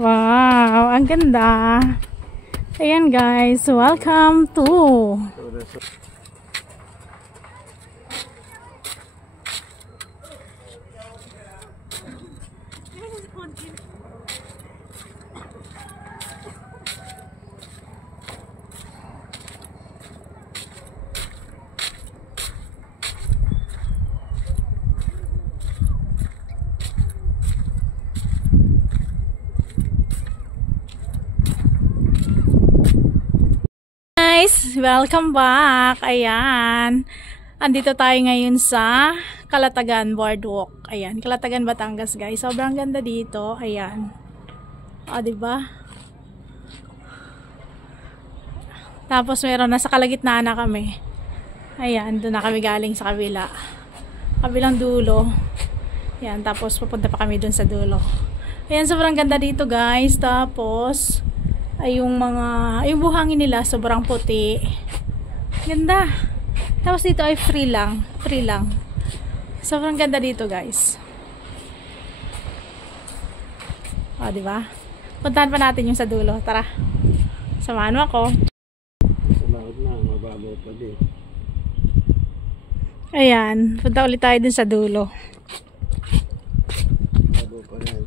Wow, ang ganda. Ayan guys, welcome to guys, welcome back. Ayan. Andito tayo ngayon sa Calatagan Boardwalk. Ayan, Calatagan, Batangas, guys. Sobrang ganda dito. Ayan. O, diba? Tapos meron nasa kalagitnaan na kami. Ayan, doon na kami galing sa kabila. Kabilang dulo. Ayan, tapos pupunta pa kami doon sa dulo. Ayan, sobrang ganda dito, guys. Tapos ay yung buhangin nila sobrang puti. Ganda. Tapos dito ay free lang. Sobrang ganda dito, guys. O, diba? Puntahan pa natin yung sa dulo. Tara. Samahan mo ako. Samahan na. Mababaw pa din. Ayan. Punta ulit tayo dun sa dulo. Mababaw pa rin.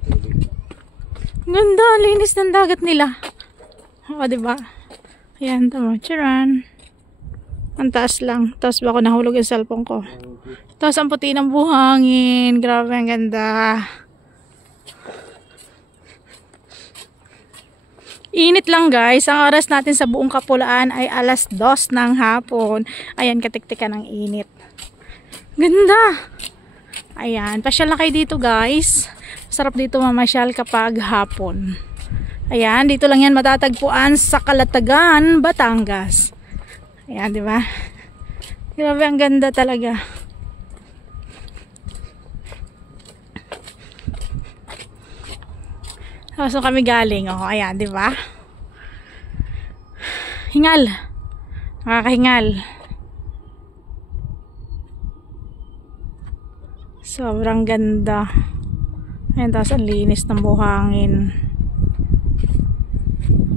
Ganda. Linis ng dagat nila. O, diba? Ayan, tama. Charan. Ang taas lang. Tapos baka nahulog yung cellphone ko. Tapos ang puti ng buhangin. Grabe, ang ganda. Init lang, guys. Ang oras natin sa buong Kapulaan ay 2:00 ng hapon. Ayan, katiktikan ng init. Ganda. Ayan, pasyal na kayo dito, guys. Masarap dito mamasyal kapag hapon. Ayan, dito lang yan matatagpuan sa Calatagan, Batangas. Ayan, di ba? Grabe, ang ganda talaga. So kami galing, oh. Ayan, di ba? Hingal. Nakakahingal. Sobrang ganda. Ayan, tapos ang linis ng buhangin.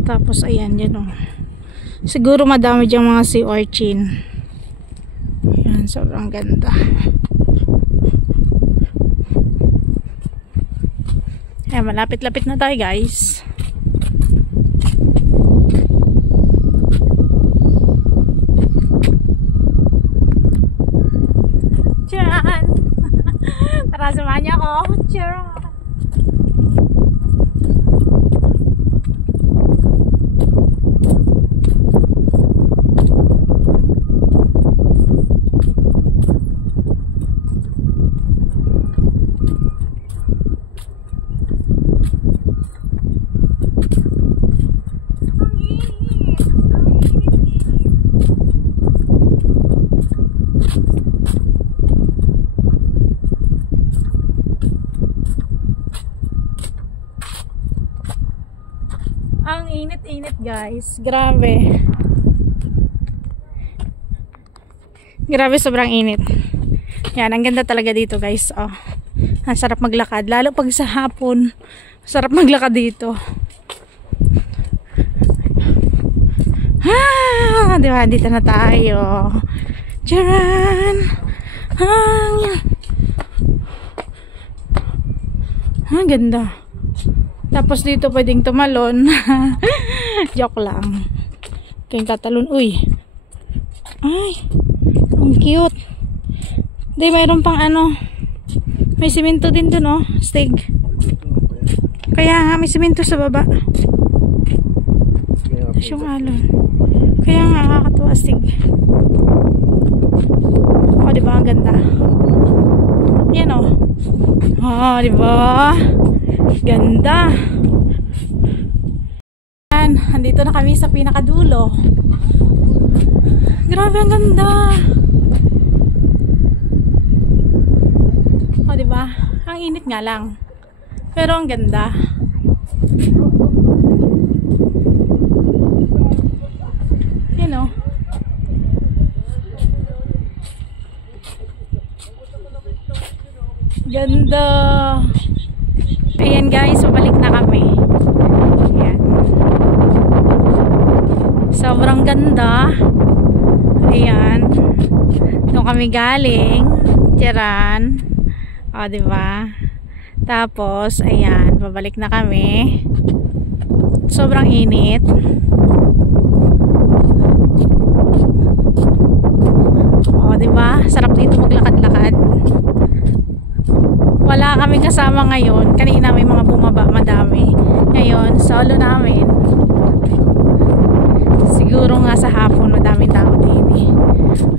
Tapos ayan, yan o. Siguro madami diyang mga sea urchin. Ayan, sobrang ganda. Ayan, malapit-lapit na tayo, guys. Tiyan! Tara, samahan niyo ako. Tiyan! Ang init-init, guys. Grabe. Grabe, sobrang init. Yan, ang ganda talaga dito, guys. Oh. Ang sarap maglakad. Lalo pag sa hapon, sarap maglakad dito. Ah, diba? Dito na tayo. Charan! Ang ganda. Tapos dito pwedeng tumalon. Joke lang. Kayong tatalon. Uy. Ay. Ang cute. Hindi, mayroon pang ano. May simento din dun, oh. Stig. Kaya nga, may simento sa baba. Tapos yung alon. Kaya nga, kakatuwa, stig. O, diba? Ang ganda. Yan, oh. O, diba? Ganda. Yan, andito na kami sa pinakadulo. Grabe, ang ganda. O, diba? Ang init nga lang. Pero ang ganda. Yan, o. Ganda. Ayan, guys, pabalik na kami. Sobrang ganda. Ayan. Doon kami galing. Tiyaran. O, diba? Tapos, ayan. Pabalik na kami. Sobrang init. O, diba? Sarap dito maglakad-lakad. Wala kami kasama ngayon. Kanina may mga bumaba, madami. Ngayon, solo namin. Siguro nga sa hapon, madaming tao din eh.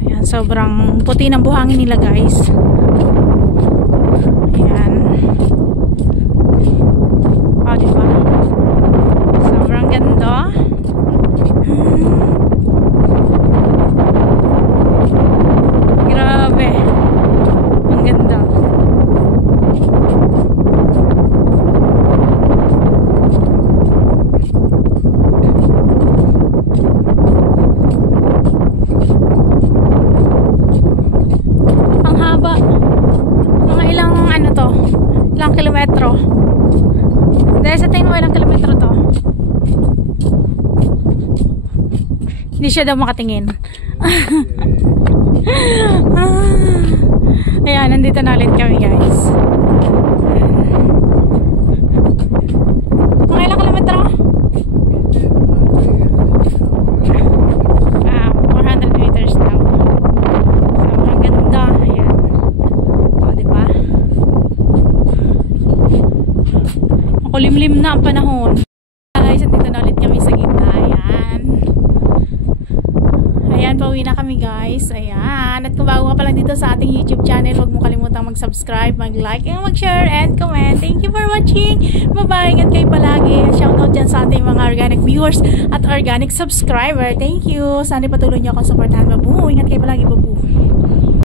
Ayan, sobrang puti ng buhangin nila guys. Ayan. O, diba? Sobrang ganda. Grabe. Ang ganda. Ang haba. Mga ilang ano to? Ilang kilometro? Dahil sa tingin mo ilang kilometro to? Hindi siya daw makatingin. Ayan, nandito na ulit kami guys. Mga ilang kilometro? 400 meters daw. Sobrang ganda. Ayan. O, diba? Makulimlim na ang panahon. Guys, nandito na ulit kami sa gitna. Ayan. Ayan, pauwi na kami guys. Ayan. At kung bago ka pa lang dito sa ating YouTube channel, huwag mo kalimutang mag-subscribe, mag-like, mag-share, and comment. Thank you for watching. Bye-bye. Ingat kayo palagi. Shoutout dyan sa ating mga organic viewers at organic subscriber. Thank you. Sana patuloy nyo akong supportahan. Babu. Ingat kayo palagi, babu.